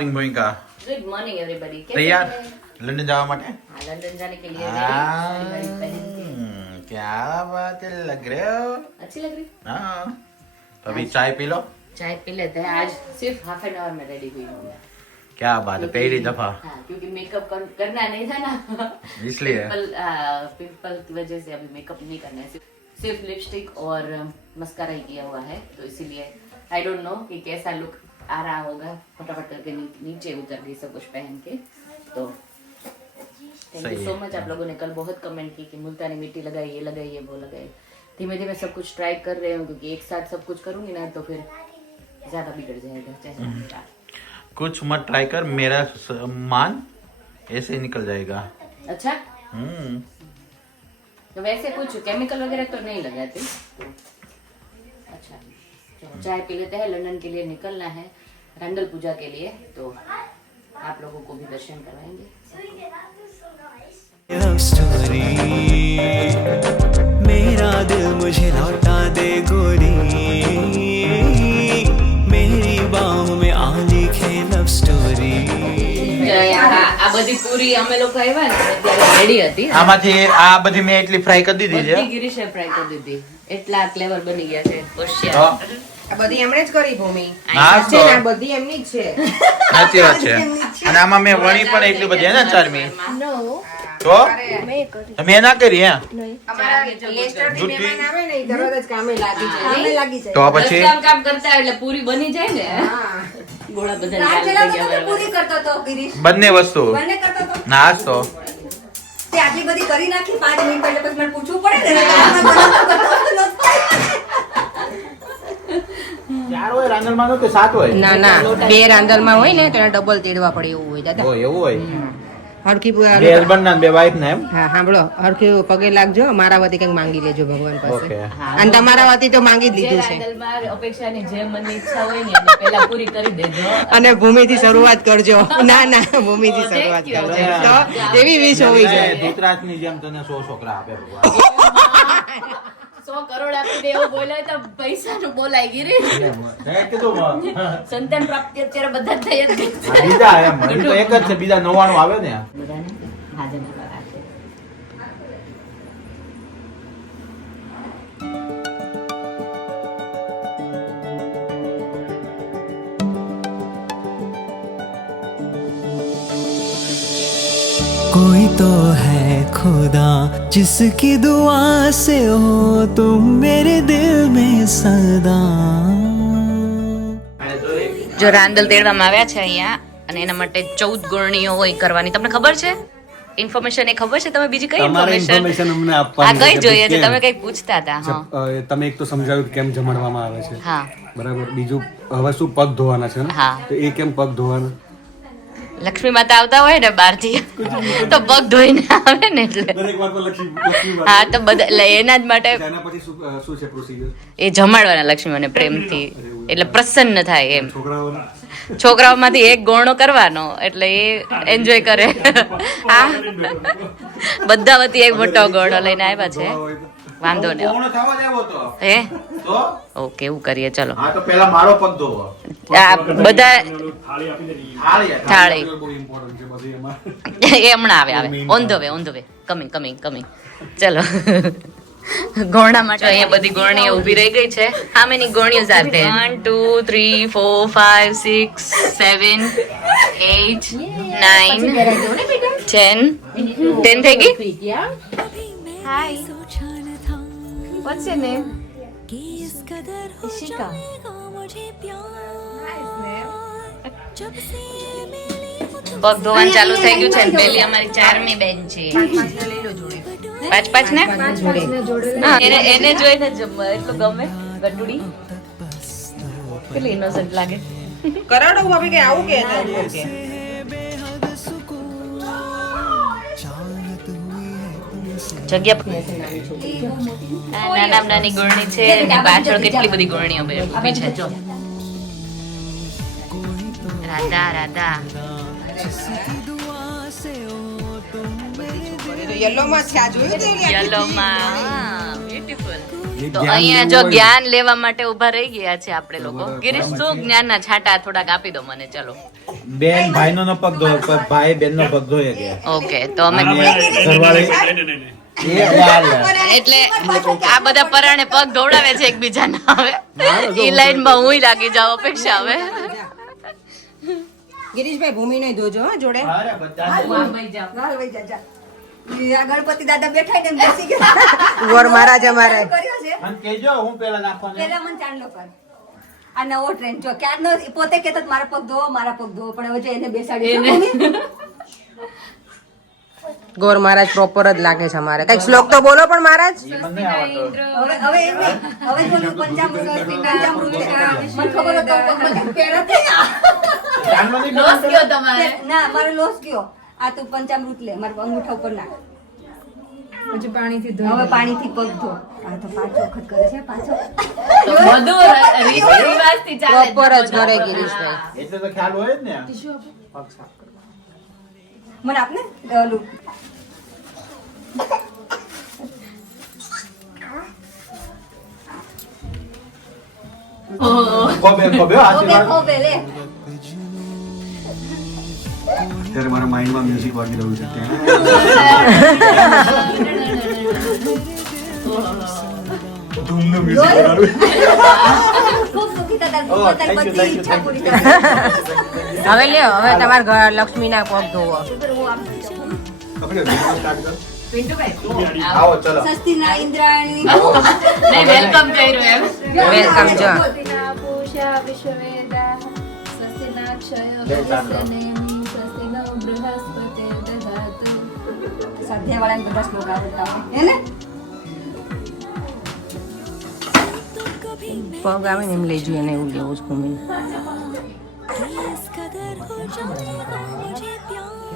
Morning भूमिका। Good morning everybody. तैयार London जावा माटे? हाँ, लंदन जाने के लिए क्या बात है, लग रहे हो अच्छी लग रही। हाँ। तो अभी चाय पी लो। चाय पी लेते हैं। आज सिर्फ हाफ एन आवर में रेडी हुई हूँ मैं। क्या बात है, पहली दफा। हाँ, क्योंकि मेकअप करना नहीं था ना, इसलिए पिंपल की वजह से अभी मेकअप नहीं करना है। सिर्फ लिपस्टिक और मस्कारा ही किया हुआ है, तो इसीलिए आई डोंट नो कि कैसा लुक आ रहा होगा। फटाफट करके नीचे उतर गई सब कुछ पहन के। तो थैंक यू सो मच। आप लोगों ने कल बहुत कमेंट की कि मुल्तानी मिट्टी लगाइए लगाइए वो लगाइए। धीमे धीमे सब कुछ ट्राई कर रहे हूँ, क्योंकि एक साथ सब कुछ करूंगी ना तो फिर ज्यादा बिगड़ जाएगा चेहरा मेरा। कुछ मत ट्राई कर, मेरा मान ऐसे ही निकल जाएगा। अच्छा, तो वैसे कुछ केमिकल वगैरह तो नहीं लगाते। अच्छा, चलो चाय पी लेते हैं। लंदन के लिए निकलना है, रंगल पूजा के लिए, तो आप लोगों को भी दर्शन करवाएंगे। मेरा दिल मुझे लौटा दे गोरी, मेरी बाहों में आ लिखे लव स्टोरी। આ બધી પૂરી અમે લોકો આવ્યા ને ત્યારે રેડી હતી। આમાંથી આ બધી મેં એટલી ફ્રાય કરી દીધી છે। બધી ગિરીશે ફ્રાય કરી દીધી, એટલા ક્લેવર બની ગયા છે હોશિયાર। આ બધી એમણે જ કરી ભૂમિ। હા છે તો ને, આ બધી એમની જ છે। સાચી વાત છે। અને આમાં મેં વણી પણ એટલી બધી હે ને ચારમી તો મેં ના કરી હે। અમારા લેસ્ટરથી મહેમાન આવે ને, ઈ તરત જ કામે લાગી જાય। તો પછી કામ કરતા એટલે પૂરી બની જાય ને। હા, ગોળા બધા આ લાલ છેલ્લા થઈ તો ગયા તમે પૂરી કરતો તો ગિરીશ, બંને વસ્તુ બંને કરતો તો। ના તો તે આટલી બધી કરી નાખી 5 મિનિટ પહેલા, પછી મને પૂછવું પડે ને આમાં બનાવતો નહોતો। ચાર હોય રાંધણમાં નો કે સાત હોય? ના ના, બે રાંધણમાં હોય ને તો એને ડબલ તેડવા પડે એવું હોય દાદા। હોય એવું હોય। હરખી બે હસબન્ડ ના બે વાઈફ ને એમ? હા, સાંભળો, હરખી પગે લાગજો, મારા વતી કંઈક માંગી લેજો ભગવાન પાસે। ઓકે। અને તમારા વતી તો માંગી જ લીધું છે। રાંદલમાં અપેક્ષાની જે મનની ઈચ્છા હોય ને એને પહેલા પૂરી કરી દેજો। અને ભૂમિથી શરૂઆત કરજો। ના ના, ભૂમિથી શરૂઆત કરજો, તો એવી વીસ હોવી જોઈએ। ધૂતરાજની જેમ તને 100 છોકરા આપે ભગવાન। 100 કરોડ આપી દે એવું બોલાય તો પૈસાનું બોલાય ગીરી। હે કીધું સંતાન પ્રાપ્તિ અત્યારે બધા થઈ જ ગઈ છે। બીજા એમ હજી તો એક જ છે, બીજા 99 આવે ને। બધાને હાજર રાખે। कोई तो है खुदा जिसकी दुआ से हो तुम मेरे दिल में सदा। જો રાંદલ તેડવામાં આવ્યા છે અહીંયા, અને એના માટે 14 ગોળણીઓ હોય કરવાની। તમને ખબર છે ઇન્ફોર્મેશન? એ ખબર છે? તમે બીજી કઈ ઇન્ફોર્મેશન અમને આ આપવાની કઈ જોઈએ છે? તમે કઈ પૂછતા હતા? હા તમે એક તો સમજાવ્યું કે કેમ જમાડવામાં આવે છે, હા બરાબર। બીજું હવે શું પગ ધોવાના છે ને, હા। તો એ કેમ પગ ધોવાના? લક્ષ્મી માતા આવતા હોય ને બહારથી તો પગ ધોઈને આવે ને, એટલે દરેક વાર પર લક્ષ્મી હા, તો બધા એટલે એના જ માટે એના પછી શું છે પ્રોસિજર? એ જમાડવાના લક્ષ્મીઓને પ્રેમથી, એટલે પ્રસન્ન થાય એમ। છોકરાઓને છોકરાઓમાંથી એક ગોળણો કરવાનો, એટલે એ એન્જોય કરે। હા, બધા વતી એક મોટો ગોળો લઈને આવ્યા છે, વાંધો નહીં। પૂર્ણ થવા દેવો તો હે તો ઓકે, એવું કરીએ ચલો। હા તો પહેલા મારો પગ ધોવો। આ બધા થાળી બહુ ઇમ્પોર્ટન્ટ છે બધી એમાં। એ હમણાં આવે ઓન ધ વે કમિંગ ચલો। ગોળણા માટે અહીંયા બધી ગોળણીઓ ઊભી રહી ગઈ છે। how many ગોળણીઓ are there? 1 2 3 4 5 6 7 8 9 10 થઈ ગઈ। Hi, what's your name? Ishika. પગ ધોવાનું ચાલુ થઈ ગયું છે, પેલી અમારી 4મી બેન છે। 5 ને હા, એને જોઈને જ એટલું ગમે ગટુડી, કેટલી ઇનોસન્ટ લાગે। કરાડો ભાભી કે આવું કે ઓકે। જગ્યા નાની ગોળણી છે, એની પાછળ કેટલી બધી ગોળણીઓ ઊભી છે। જો રાધા યલોમાં છે, આ જોયું તો યલોમાં બ્યુટીફુલ। તો અહીંયા જો જ્ઞાન લેવા માટે ઉભા રહી ગયા છે આપણે લોકો। ગિરીશ, શું જ્ઞાનના છાંટા થોડાક આપી દો મને, ચલો। બેન ભાઈનો નો પગ ધોય પણ ભાઈ બેનનો પગ ધોય કે ઓકે તો અમે અને ઘરવાળી એ વાર લે. એટલે આ બધા પરાણે પગ ધોવડાવે છે એકબીજાના હવે ઈ લાઈનમાં હું લાગી જાવ અપેક્ષા હવે ગિરીશભાઈ ભૂમિ નહીં ધોજો હા જોડે અરે બધા હાલ ભાઈ જા, જા. આ ગણપતિ દાદા બેઠા ને બેસી ગયા ગોર મહારાજ અમારે કર્યો છે મને કહેજો હું પેલા નાખવાનો પેલા મને ચાંદલો કર આ નવો ટ્રેન્ડ જો ક્યારનો પોતે કહેતો મારા પગ ધોવો પણ હવે જો એને બેસાડી દો મમ્મી. ગોર મહારાજ પ્રોપર જ લાગે છે અમારે કઈક શ્લોક તો બોલો પણ મહારાજ ઈ મને આવડતો હવે એમ નહીં. હવે જો ઓલું પંચામૃત છે. મને ખબર હતો મને પહેરા છે. જાનવાની લોસ ગયો તમારે ના મારો લોસ ગયો આ તું પંચામૃત લે મારા અંગૂઠા ઉપર નાખ પછી પાણીથી હવે પાણીથી પગ ધો આ તો 5 વખત કરે છે પાછો તો બધું રીત રિવાજથી ચાલે પ્રોપર જ કરે ગિરીશભાઈ એટલે તો ખ્યાલ હોય જ ને મને આપને ઓલું કોબે કોબે ઓબે ઓબે લે અત્યારે મારા માઇન્ડમાં મ્યુઝિક વાગી રહ્યું છે ત્યાં ધૂમનું મ્યુઝિક વગાડું. ખૂબ સુખી થતા Oh, તારી thank you, બધી thank you, ઈચ્છા thank પૂરી you. કરી હવે લ્યો હવે તમારા ઘર લક્ષ્મીના પગ ધોવો આપણે video start કર. પિન્ટુભાઈ આવો ચલો સસ્તીના ઇન્દ્રાણી નહીં વેલકમ કર્યું એમ વેલકમ જો સાધ્યાવાળાને બધા શ્લોક આવડતા હોય હે ને પગ આવે ને એમ લઈ જોઈએ ને એવું લેવું જ ભૂમિ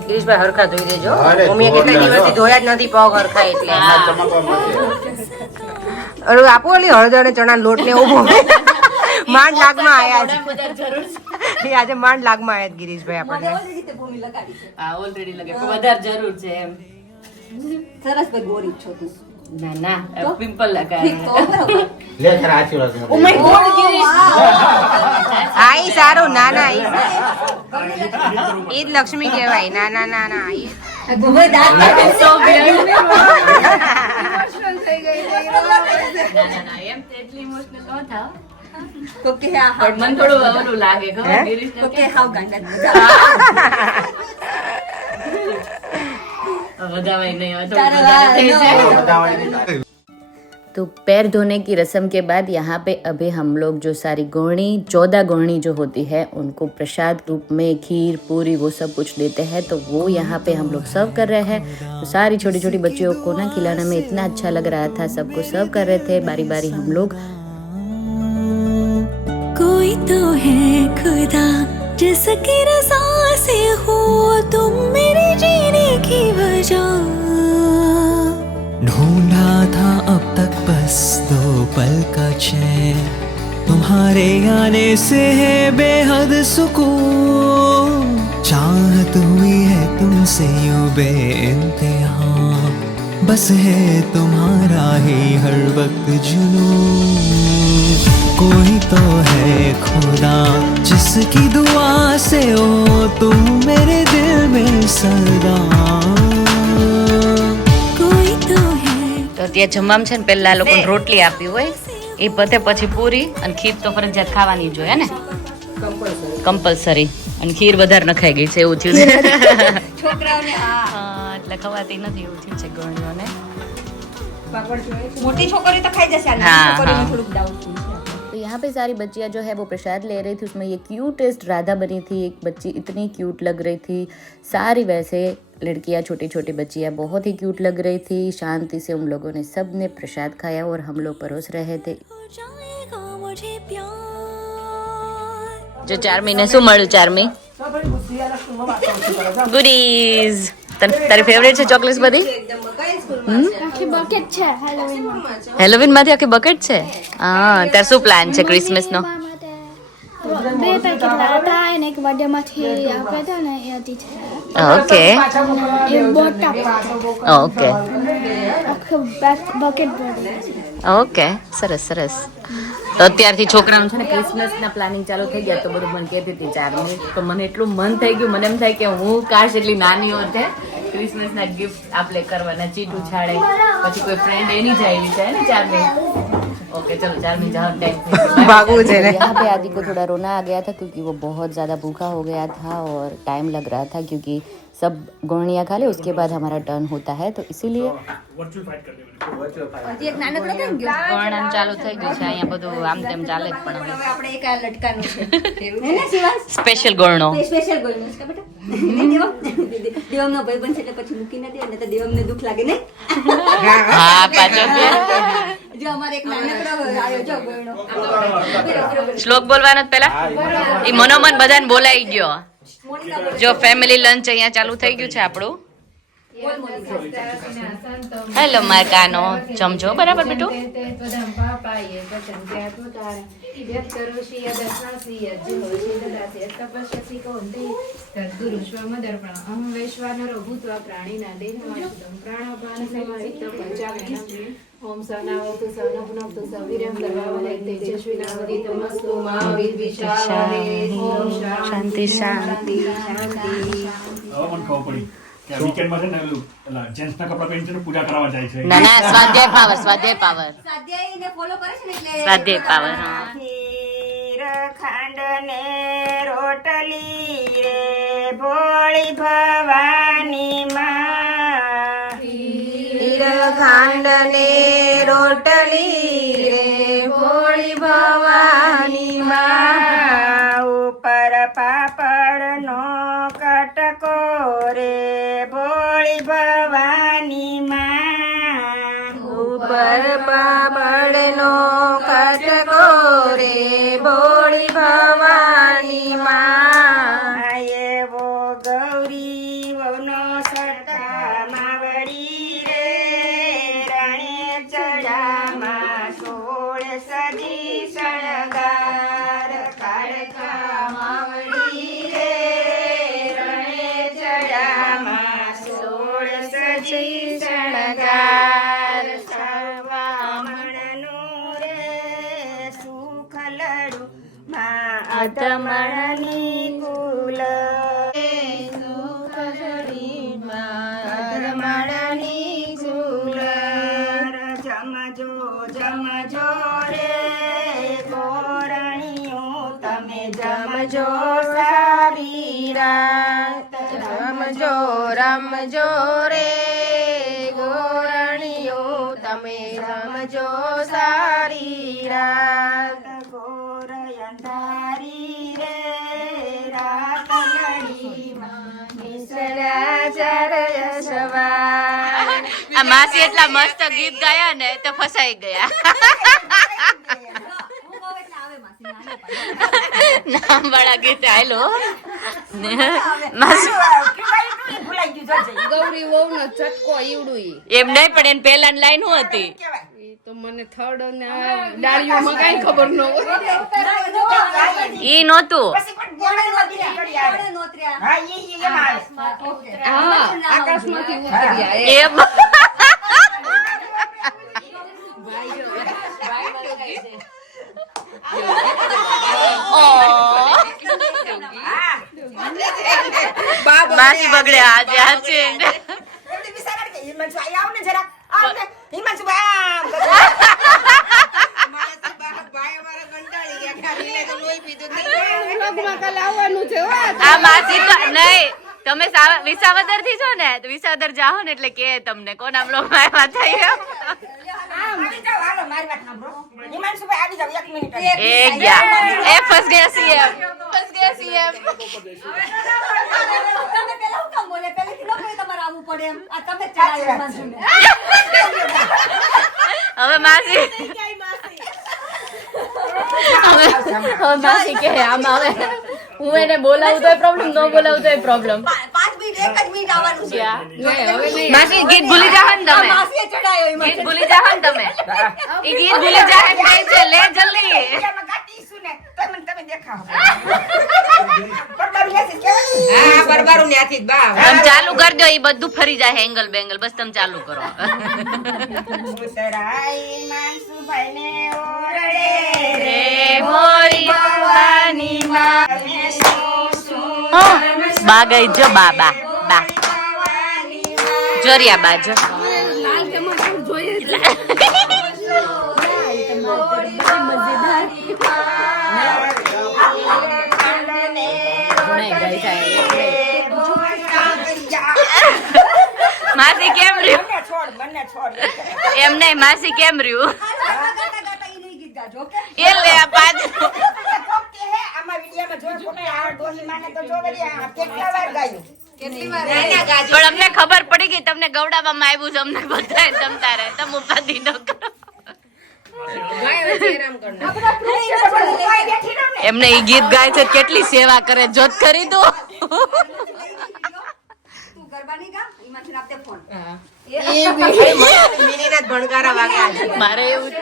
ગિરીશભાઈ હરખા ધોઈ દેજો અરે, ભૂમિએ કેટલા દિવસથી ધોયા જ નથી પગ હરખા એટલે ચમકવા મળશે અરે આપો ઓલી હળદર અને ચણા લોટ ને ઉભો માંડ લાગમાં આયા છે જરૂર છે આજે માંડ લાગમાં આયા છે ગિરીશભાઈ આપણને મને ઓલી રીતે ભૂમિ લગાડી છે હા ઓલરેડી લગે પણ વધારે જરૂર છે એમ સરસ ભાઈ ગોરી છો તું ના ના પિમ્પલ ઠીક તો લગાવે બરાબર. લે ખરા આશીર્વાદ ઓ માય ગોડ ગિરીશ આ ઈ સારું ના ના ઈ ઈ જ લક્ષ્મી કહેવાય ના ના ના ના ઈ ભૂમિ દાંત કાઢે. સો બ્યુટીફુલ ના ના એમ તો એટલી ઇમોશનલ ન થાવ તો કે હા હા પણ મને થોડું અવરું લાગે ખબર ગિરીશ તો કે હાવ ગાંડા જ બધા. વધાવાય નહીં હવે તારે થોડું વધારે થઈ જાય બતાવવાની બી तो पैर धोने की रस्म के बाद यहाँ पे अभी हम लोग जो सारी गोहनी 14 गोहनी जो होती है उनको प्रसाद रूप में खीर पूरी वो सब कुछ देते हैं तो वो यहाँ पे हम लोग सर्व कर रहे हैं तो सारी छोटी छोटी बच्चियों को ना खिलाने में इतना अच्छा लग रहा था सबको सर्व कर रहे थे बारी बारी हम लोग कोई तो है खुदा जिसकी रज़ा से हो तुम मेरे जीने की वजह ढूंढा था अब तक बस 2 पल का चैन तुम्हारे आने से है बेहद सुकून चाहत हुई है तुमसे यूं बेइंतहा बस है तुम्हारा ही हर वक्त जुनून कोई तो है खुदा जिसकी दुआ से हो तुम मेरे दिल में सदा कोई तो है તો ત્યાં જમવામાં છે ને પહેલા લોકોને રોટલી આપી હોય એ પતે પછી પૂરી અને ખીર તો ફરજિયાત ખાવાની જ જોઈએ ને કમ્પલસરી અને ખીર વધારે નખાઈ ગઈ છે એવું થયું છે છોકરાઓને હા એટલે ખવાતી નથી એવું થયું છે ગણ્યોને મોટી છોકરી તો ખાઈ જશે આ हाँ, નાની છોકરીને हाँ। થોડુંક ડાઉટફુલ છે तो यहाँ पे सारी बच्चियाँ जो है वो प्रसाद ले रही थी उसमें ये क्यूटेस्ट राधा बनी थी एक बच्ची इतनी क्यूट लग रही थी सारी वैसे लड़कियाँ छोटी छोटी बच्चियाँ बहुत ही क्यूट लग रही थी शांति से उन लोगों ने सब ने प्रसाद खाया और हम लोग परोस रहे थे जाएगा मुझे प्यार जो ચારમી ને શું મળ્યું ચારમી ગુડીઝ તારી ફેવરેટ છે ચોકલેટ્સ બધી આખી બકેટ છે હેલોવીનમાં હેલોવીન માંથી આખી બકેટ છે હા તાર શું પ્લાન છે ક્રિસમસ નો મારા માટે 2 પેકેટ લાવતા અને એક બર્થડેમાંથી આપ્યા હતા ને એ હતી છે ઓકે એ બોટ ઓકે આખું બકેટ ભરેલું ઓકે સરસ સરસ તો અત્યારથી છોકરાનું છે ને ક્રિસમસના પ્લાનિંગ ચાલુ થઈ ગયા. તો બધું મને કહેતી હતી 4 મિનિટ. તો મને એટલું મન થઈ ગયું, મને એમ થાય કે હું કાશ એટલી નાની હોત ક્રિસમસના ગિફ્ટ આપણે કરવાના, ચીટ ઉછાળે, પછી કોઈ ફ્રેન્ડ એની જાય છે ને 4 મિનિટ. ओके चलो 4 मिनट जाओ टाइम भागू चले। यहाँ पे आदि को थोड़ा रोना आ गया था क्योंकि वो बहुत ज़्यादा भूखा हो गया था और टाइम लग रहा था क्योंकि सब गोणिया खा ले उसके बाद हमारा टर्न होता है, तो इसीलिए હજી એક નાનકડો થઈ ગયો. વર્ણન ચાલુ થઈ ગયું છે અહીંયા બધું આમ તેમ ચાલે જ પણ હવે આપણે એક આ લટકાનું છે હે ને શિવાંશ? સ્પેશિયલ ગોળનો સ્પેશિયલ બોલનું છે બેટા. દેવમનો ભાઈબંધ છે એટલે પછી મૂકી નથી અને તો દેવમને દુઃખ લાગે નહીં. હા પાછો જો અમારે એક નાનકડો આવ્યો જો ગોળનો. શ્લોક બોલવાનો જ પહેલા એ મનોમન બધાને બોલાઈ ગયો. જો ફેમિલી લંચ અહીંયા ચાલુ થઈ ગયું છે આપણું. હેલો માર કાનો જમજો બરાબર બેટું. ओम सवनावतु सवनपुनक्तु सवीर्यं सर्वावहै तेजस्विनावधीतमस्तु मा विद्विषावहै। ओम शांति शांति शांति। મને ખબર પડી કે વીકેન્ડમાં છે ને એલા જેન્ટ્સના કપડા પહેરીને છે ને પૂજા કરવા જાય છે. ના ના સ્વાધ્યાય પાવર સ્વાધ્યાય પાવર સ્વાધ્યાયને ફોલો કરે છે ને એટલે સ્વાધ્યાય પાવર. હા ખીર ખાંડ ને રોટલી રે ભોળી ભવાની માં, ખીર ખાંડ ને રોટલી રે ભોળી ભવાની માં, ઉપર પાપડ નો કટકો રે ભોળી ભવાની માં, ઉપર પાપડ નો કટકો રે ભોળી ભવાની માં, એવો ગૌરી વનો સરતા માવડી રે રણે ચડામાં 16 સજી શણગાર કાળકા માવડી રે રણે ચડામાં 16 સજી શણગાર, સવામણનું રે સુખ લડું માં અધમણની કુલ, સુખ લડી માં અધમણની કુલ, જમજો જમજો રે ગોરણીઓ તમે જમજો સારી રાત, રમજો રમજો રે ગોરણીઓ તમે રમજો સારી રાત, ગોર અંધારી રે રાત લડી મિશ્રા ચરય સવાર. આ માસી એટલા મસ્ત ગીત ગાયા ને તો ફસાઈ ગયા. હું કહું એટલે આવે માસી નાની પાડી. નામ વાળા ગીત આયલો માસી ગૌરી વહુ નો ચટકો ઈવડું એમ નહીં પણ એને પહેલાની લાઈન શું હતી? તો મને થર્ડ અને ડાળીઓમાં કઈ ખબર ન હોય. ઈ નહોતું. કોણે નોતર્યા? હા આકાશમાંથી ઉતર્યા એ. એમ માસી બગડ્યા આજે આજે આ માસી તો નહીં. તમે વિસાવદર થી છો ને તો વિસાવદર જાઓ ને એટલે કે તમને કોના બ્લોગ માં આવ્યા થઈ એ ગયા એ ફસ ગયા સીએમ ફસ ગયા સીએમ. તમે પેલા હું કામ બોલે? પહેલેથી ન કોઈ તમારે આવવું પડે એમ. આ તમે જ ચડાવ્યો માસુને. હવે માસી હવે માસી કે આમ આવે હું એને બોલાવું તો પ્રોબ્લેમ, ન બોલાવું તો પ્રોબ્લેમ. 5 મિનિટ 1 જ મિનિટ આવવાનું છે. માસી ગીત ભૂલી જાવ ને તમે, માસીએ ચડાયો એમાં. ગીત ભૂલી જાવ ને તમે. એ ગીત ભૂલી જાય છે લે જલ્દી. તમે ચાલુ કરી દો, એ બધું ફરી જાય એંગલ બેંગલ. બસ તમે ચાલુ કરો. બા ગઈ જો, બા બા બા જોરિયા બા જો. માસી કેમ રહ્યું? એમ નહીં, માસી કેમ રહ્યું? એ લે આ પાછું. પણ અમને ખબર પડી ગઈ તમને ગવડાવવામાં આવ્યું છે. અમને બધાય તમતા રહે, તમે ઉપાધિ ન કરો. એમને ઈ ગીત ગાય છે, કેટલી સેવા કરે, જોત કરી દો. મારે એવું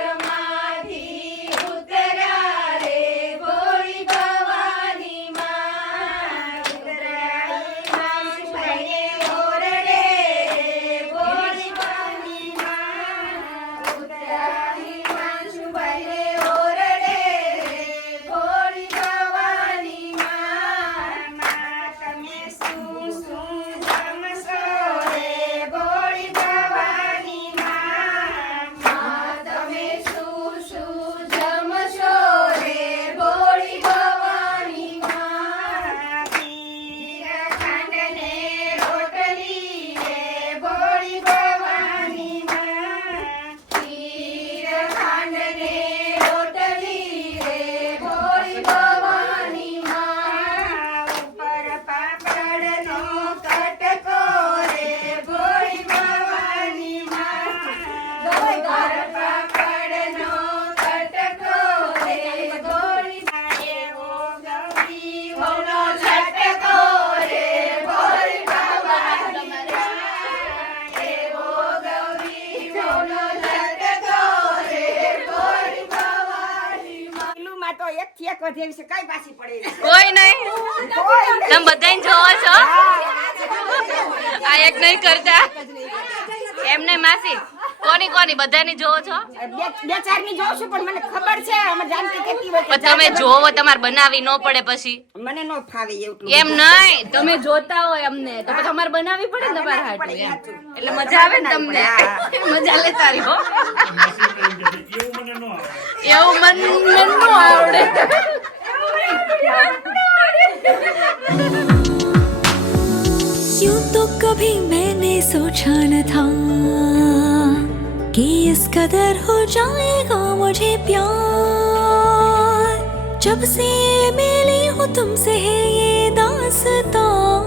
કોઈ નહીં. તમે બધાને જોવો છો? આ એક નહીં કરતા. એમ નહીં માસી, કોની કોની બધાની જોવો છો? બે ચાર ની જોઉં છું, પણ મને ખબર છે અમે જાણતી કેટલી હોય. પણ તમે જોવો, તમારે બનાવી ન પડે પછી. મને નો ફાવે એવું. એમ નહીં, તમે જોતા હોય અમને તો પછી તમારે બનાવવી પડે ને તમારા હાટુ. એટલે મજા આવે ને તમને. મજા લેતા રહ્યો. એવું મને ન આવડે. यूं तो कभी मैंने सोचा न था कि इस कदर हो जाएगा मुझे प्यार. जब से मिली हूँ तुमसे है ये दास्तां.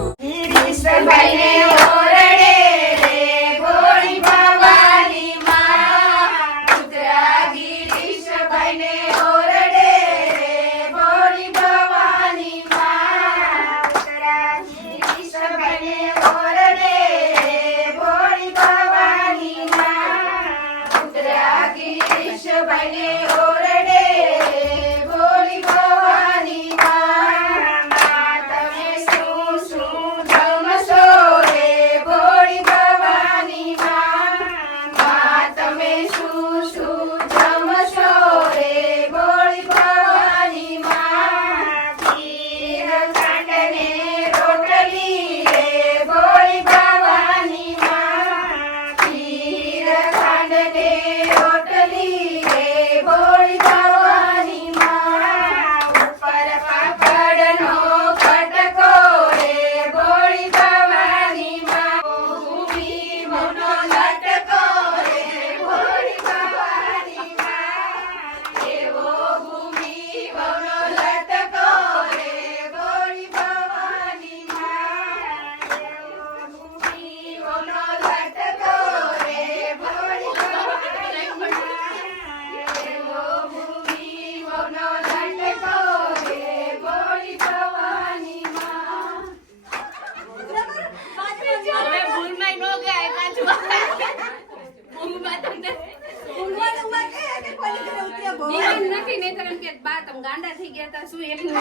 નથી નહીં તો એમ કે બા તમે ગાંડા થઈ ગયા તા શું એકલું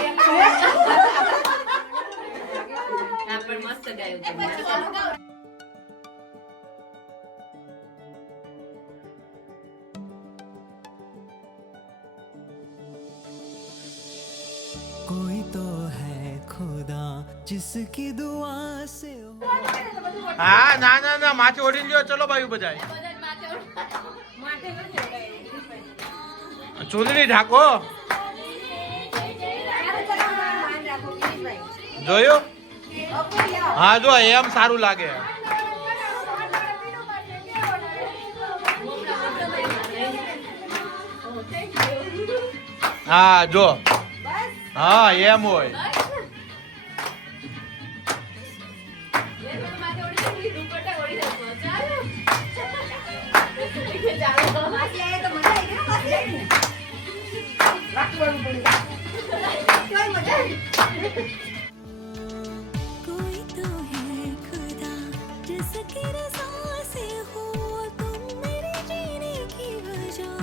આ પણ મસ્ત ગાયું. कोई तो है खुदा जिसकी दुआ से હા ના માથે ઓઢી લ્યો. ચલો ભાઈ બધાય ચૂંદડી ઢાકો. જોયું? હા જો એમ સારું લાગે. હા જો હા એમ હોય. कोई तो है खुदा जिसकी रज़ा से हो तुम मेरे जीने की वजह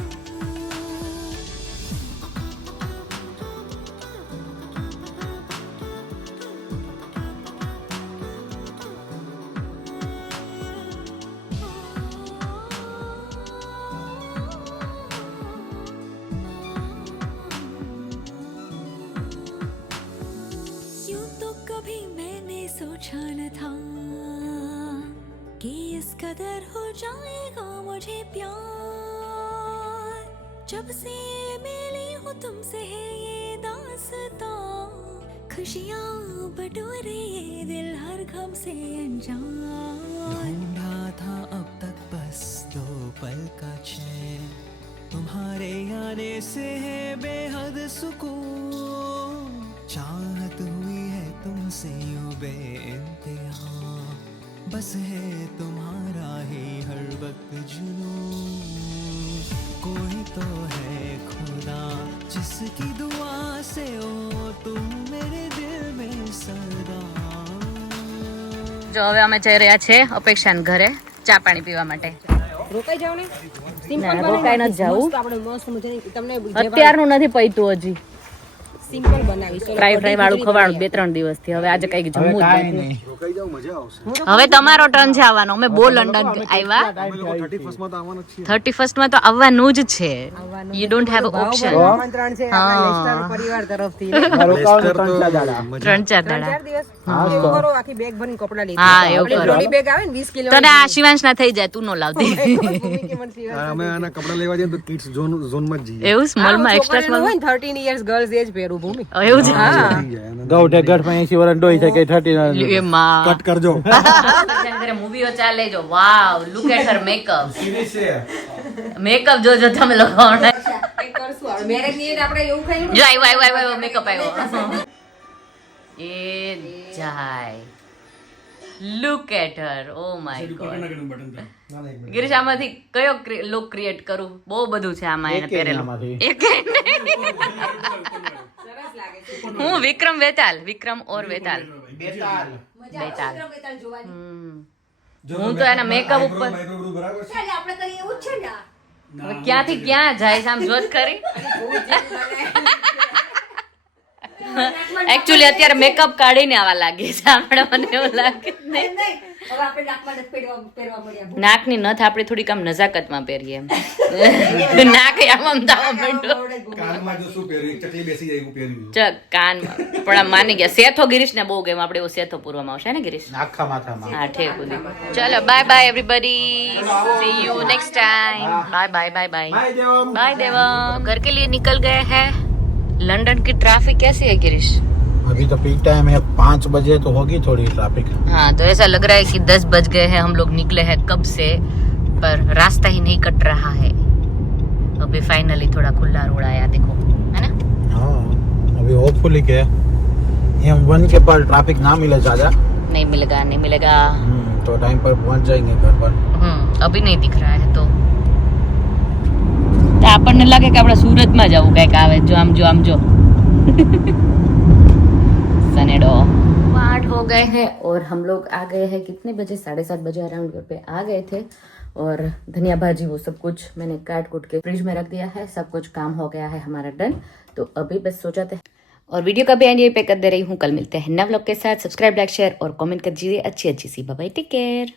यूं तो कभी मैंने सोचा न था कि इस कदर हो जाएगा मुझे प्यार जब से मिली हूँ तुमसे है ये दास्तां खुशियाँ बटोरे ये दिल हर गम से अनजान ढूंढा था अब तक बस दो पल का चैन तुम्हारे आने से है बेहद सुकून चाहत हुई है तुमसे यूं बेइंतहा बस है तुम्हारा ही हर वक्त जुनून कोई तो है खुदा जिसकी दुआ से हो तुम मेरे दिल में सदा જો હવે અમે જઈ રહ્યા છે અપેક્ષાના ઘરે ચા પાણી પીવા માટે. રોકાઈ જાવ ને ના, રોકાઈ નથી જાવું. આપણે મસ્ત મજાની તમને અત્યારનું નથી પૈતું હજી. સિમ્પલ બનાવીશ. ફ્રાય વાળું ખવાણું 2-3 દિવસથી. હવે આજે કઈક જમવું જ નથી. હવે તમારો ટર્ન છે આવવાનો. અમે બહુ લંડન આવ્યા. 31st માં તો આવવાનું જ છે. You don't have option. આમંત્રણ છે આપણા લેસ્ટર પરિવાર તરફથી. 3-4 દાડા. દિવસ એવું કરો આખી બેગ ભરીને કપડા લઈ હા, એવું કરો. ટ્રોલી બેગ આવે ને 20 કિલો તને આ શિવાંશ ના થઈ જાય, તું નો લાવતી. અમે આના કપડા લેવા જઈએ તો કિડ્સ ઝોન માં જ જઈએ. એવું સ્મોલમાં એક્સ્ટ્રા સ્મોલ હોય ને 13 years girls એજ પહેરું ભૂમિ. એવું છે. ગૌઠે ગઢમાં 80 વર્ષ ડોઈ છે કે 30 એમાં કટ કરજો. ઘરે મૂવીઓ ચાલે જો. Wow, look at her makeup. Makeup જોજો તમે લોકો. કરશું હવે મેરેજ ની આપણે એવું ખાઈ જો આવ્યો મેકઅપ આવ્યો. એ જાય. Look at her. Oh my god. Girish, આમાંથી કયો લુક ક્રિએટ કરું? બહુ બધું છે આમાં એને પહેરેલું. એક હું વિક્રમ વેતાલ. વિક્રમ ઓર વેતાલ. બેતાલ. હું તો એના મેકઅપ ઉપર આપણે કરીએ એવું જ છે ને. હવે ક્યાંથી ક્યાં જાય આમ જોત કરી. એકચ્યુઅલી અત્યારે મેકઅપ કાઢીને આવા લાગે છે આપણે. મને એવું લાગે નહીં. હવે આપણે નાકમાં નથી પહેરવા મળ્યા. નાકની નથ આપણે થોડીક આમ નજાકતમાં પહેરીએ એમ. નાક આમ દાવા માંડો. કાનમાં જો શું પહેર્યું ચકલી બેસી જાય એવું પહેર્યું. ચક કાનમાં પણ આમ માની ગયા. સેથો ગિરીશ ને બહુ ગેમ. આપણે એવો સેથો પૂરવામાં આવશે ને ગિરીશ? આખા માથામાં. હા, ઠીક ઉદી. ચલો bye bye everybody. See you next time. Bye bye bye bye bye Devam. घर के लिए निकल गए हैं. लंदन की ट्रैफिक कैसी है गिरीश? अभी तो पीक टाइम है. 5 बजे तो होगी थोड़ी ट्रैफिक. हाँ, तो ऐसा लग रहा है कि 10 बज गए हैं. हम लोग निकले हैं कब से, पर रास्ता ही नहीं कट रहा है. अभी फाइनली थोड़ा खुला रोड आया, देखो, है ना? हाँ, अभी होपफुली के M1 के पर ट्रैफिक ना मिले ज्यादा. नहीं मिलेगा, नहीं मिलेगा. तो टाइम पर पहुंच जाएंगे घर पर. अभी नहीं दिख रहा है तो આપણને લાગે કે આપણે સુરતમાં જવું કઈક આવે. જો આમ જો सनेडो 8 हो गए हैं और हम लोग आ गए हैं कितने बजे? 7:30 बजे अराउंड घर पे आ गए थे. और धनिया भाजी वो सब कुछ मैंने काट कूट के फ्रिज में रख दिया है। सब कुछ काम हो गया है हमारा डन। तो अभी बस सो जाते हैं और वीडियो का भी एंड यहीं पे कर दे रही हूँ। कल मिलते हैं नए व्लॉग के साथ। सब्सक्राइब, लाइक, शेयर और कमेंट कर दीजिए अच्छी सी। Bye bye, take care.